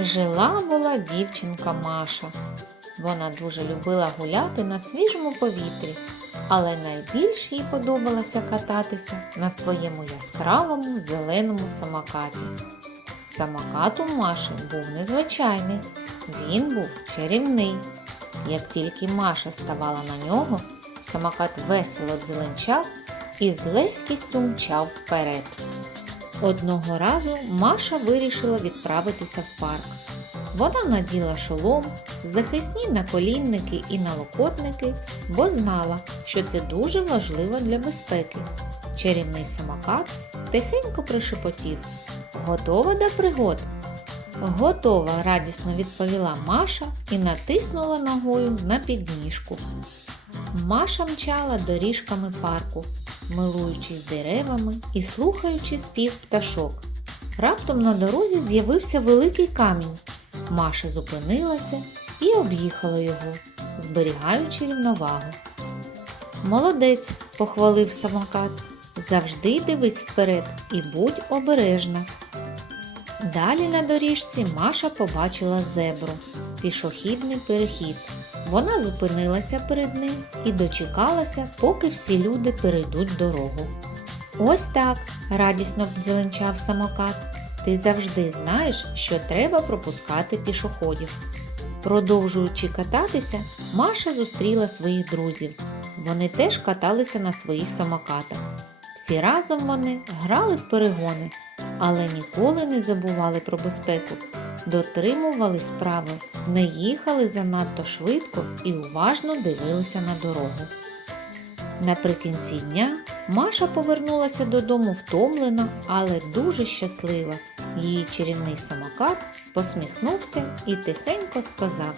Жила була дівчинка Маша. Вона дуже любила гуляти на свіжому повітрі, але найбільше їй подобалося кататися на своєму яскравому зеленому самокаті. Самокат у Маші був незвичайний, він був чарівний. Як тільки Маша ставала на нього, самокат весело дзеленчав і з легкістю мчав вперед. Одного разу Маша вирішила відправитися в парк. Вона наділа шолом, захисні наколінники і налокотники, бо знала, що це дуже важливо для безпеки. Чарівний самокат тихенько пришепотів. Готова до пригод? Готова, радісно відповіла Маша і натиснула ногою на підніжку. Маша мчала доріжками парку, милуючись деревами і слухаючи спів пташок. Раптом на дорозі з'явився великий камінь. Маша зупинилася і об'їхала його, зберігаючи рівновагу. Молодець, похвалив самокат. Завжди дивись вперед і будь обережна. Далі на доріжці Маша побачила зебру, пішохідний перехід. Вона зупинилася перед ним і дочекалася, поки всі люди перейдуть дорогу. Ось так, радісно дзеленчав самокат. Ти завжди знаєш, що треба пропускати пішоходів. Продовжуючи кататися, Маша зустріла своїх друзів. Вони теж каталися на своїх самокатах. Всі разом вони грали в перегони, але ніколи не забували про безпеку, дотримувались правил, не їхали занадто швидко і уважно дивилися на дорогу. Наприкінці дня Маша повернулася додому втомлена, але дуже щаслива. Її чарівний самокат посміхнувся і тихенько сказав: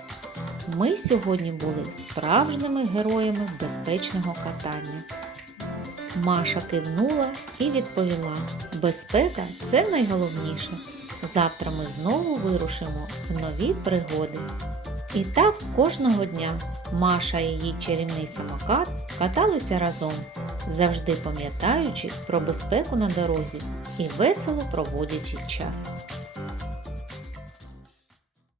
Ми сьогодні були справжніми героями безпечного катання. Маша кивнула і відповіла: Безпека це найголовніше. Завтра ми знову вирушимо в нові пригоди. І так кожного дня Маша і її чарівний самокат каталися разом, завжди пам'ятаючи про безпеку на дорозі і весело проводячи час.